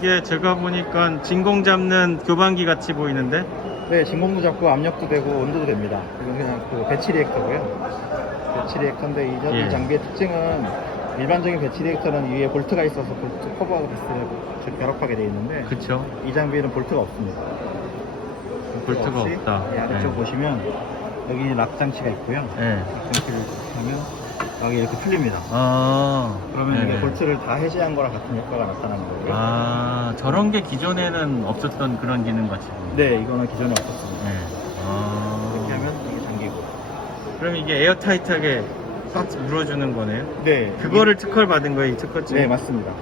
이게 제가 보니까 진공 잡는 교반기 같이 보이는데 네, 진공도 잡고 압력도 되고 온도도 됩니다. 이건 그냥 그 배치 리액터고요. 배치 리액터인데 이, 장- 예. 이 장비의 특징은 일반적인 배치 리액터는 위에 볼트가 있어서 볼트 커버가 비슷하게 결합하게 되어 있는데 그쵸 이 장비에는 볼트가 없습니다. 볼트가 없이 없다 이 아래쪽 예. 보시면 여기 락 장치가 있고요. 예. 락 장치를 하면 여기 이렇게 풀립니다. 아 그러면 예. 이게 볼트를 다 해제한 거랑 같은 효과가 나타나는 거고요. 아 저런 게 기존에는 없었던 그런 기능 같이. 네, 이거는 기존에 없었습니다. 예. 아 이렇게 하면 이게 잠기고. 그럼 이게 에어타이트하게 꽉 물어주는 거네요 네, 그거를 특허를 받은 거예요 이 특허증 네 맞습니다.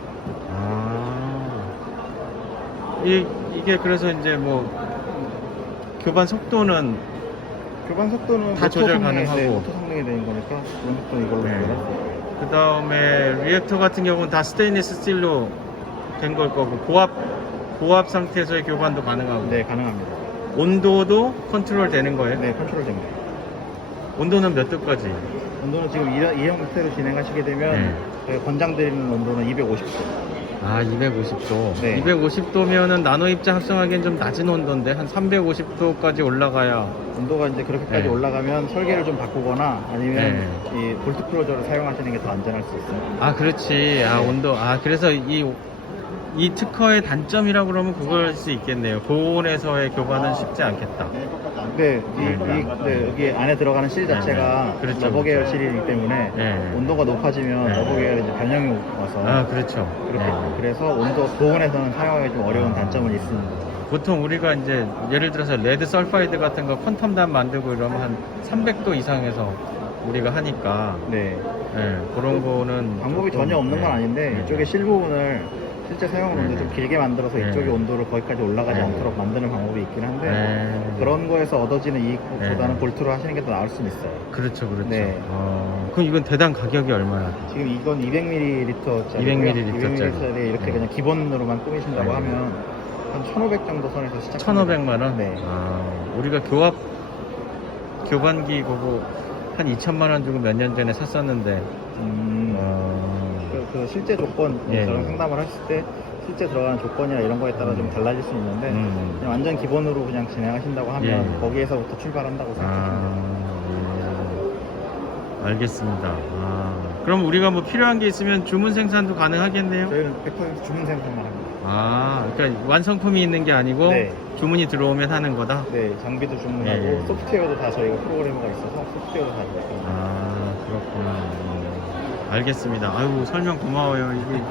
아 이, 이게 그래서 이제 뭐 교반 속도는 교반 속도는 다 모터 조절 성능에, 가능하고. 네, 모터 성능이 되는 거니까 교반 속도는 이걸로 네. 그 다음에 리액터 같은 경우는 다 스테인리스 스틸로 된 걸 거고 고압 고압 상태에서의 교반도 가능하고 네 가능합니다. 온도도 컨트롤 되는 거예요. 네 컨트롤 됩니다. 온도는 몇 도까지? 온도는 지금 이, 이 형태로 진행하시게 되면 네. 저희가 권장드리는 온도는 250도. 아 250도. 네. 250도면은 나노 입자 합성하기엔 좀 낮은 온도인데 한 350도까지 올라가야 온도가 이제 그렇게까지 네. 올라가면 설계를 좀 바꾸거나 아니면 네. 이 볼트 클로저를 사용하시는 게 더 안전할 수 있어요. 아 그렇지. 아 네. 온도. 아 그래서 이 이 특허의 단점이라고 그러면 그걸 수 있겠네요. 고온에서의 교반은 쉽지 않겠다. 네, 이, 네. 이- 네, 여기 안에 들어가는 실 네, 자체가 네. 그렇죠, 러버 계열 그렇죠. 실이기 때문에 네. 온도가 높아지면 네. 러버 계열에 이제 변형이 와서 아 그렇죠. 그렇게 네. 그래서 온도 고온에서는 사용하기 좀 어려운 아. 단점은 있습니다. 보통 우리가 이제 예를 들어서 레드 설파이드 같은 거 퀀텀단 만들고 이러면 한 300도 이상에서 우리가 하니까 네, 예, 그런 거는 방법이 조금, 전혀 없는 건 네. 아닌데 네. 이쪽에 실 부분을 실제 사용하는데 네. 좀 길게 만들어서 네. 이쪽의 온도를 거기까지 올라가지 네. 않도록 만드는 방법이 있긴 한데 네. 그런 거에서 얻어지는 이익보다는 네. 볼트로 하시는 게 더 나을 수는 있어요. 그렇죠, 그렇죠. 네. 어, 그럼 이건 대당 가격이 얼마야? 지금 이건 200ml짜리 200ml 짜리. 200ml짜리 이렇게 네. 그냥 기본으로만 꾸미신다고 네. 하면 한 1,500 정도 선에서 시작. 1,500만 원? 네. 아, 우리가 교합 교반기 그거 한 2천만 원 주고 몇 년 전에 샀었는데 음, 어, 그, 그 실제 조건 예. 저랑 상담을 하실 때 실제 들어가는 조건이나 이런 거에 따라 좀 달라질 수 있는데 음. 그냥 완전 기본으로 그냥 진행하신다고 하면 예. 거기에서부터 출발한다고 생각하시면 돼요. 아, 예. 알겠습니다. 아, 그럼 우리가 뭐 필요한 게 있으면 주문 생산도 가능하겠네요? 저희는 100% 주문 생산만 합니다. 아, 그러니까 완성품이 있는 게 아니고 네. 주문이 들어오면 하는 거다? 네, 장비도 주문하고 예. 소프트웨어도 다 저희가 프로그래머가 있어서 소프트웨어도 다 저희가 아, 알겠습니다. 아유, 설명 고마워요. 이게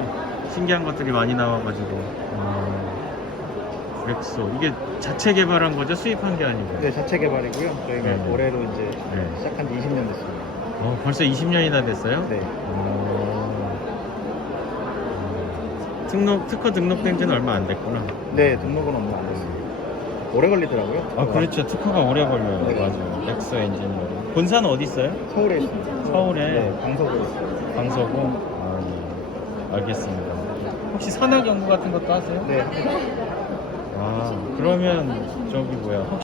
신기한 것들이 많이 나와가지고. 아, 렉소. 이게 자체 개발한 거죠? 수입한 게 아니고. 네, 자체 개발이고요. 저희가 네. 올해로 이제 네. 시작한 지 20년 됐습니다. 어, 벌써 20년이나 됐어요? 네. 어, 등록, 특허 등록된 지는 얼마 안 됐구나. 네, 등록은 얼마 안 됐습니다. 오래 걸리더라고요. 아, 그렇죠. 특허가 오래 걸려요. 네. 맞아요. 렉소 엔지니어링. 본사는 어디 있어요? 서울에 있습니다. 서울에. 네, 강서구에 있습니다. 강서구? 아, 예. 알겠습니다. 혹시 산학 연구 같은 것도 하세요? 네, 아, 그러면 저기 뭐야.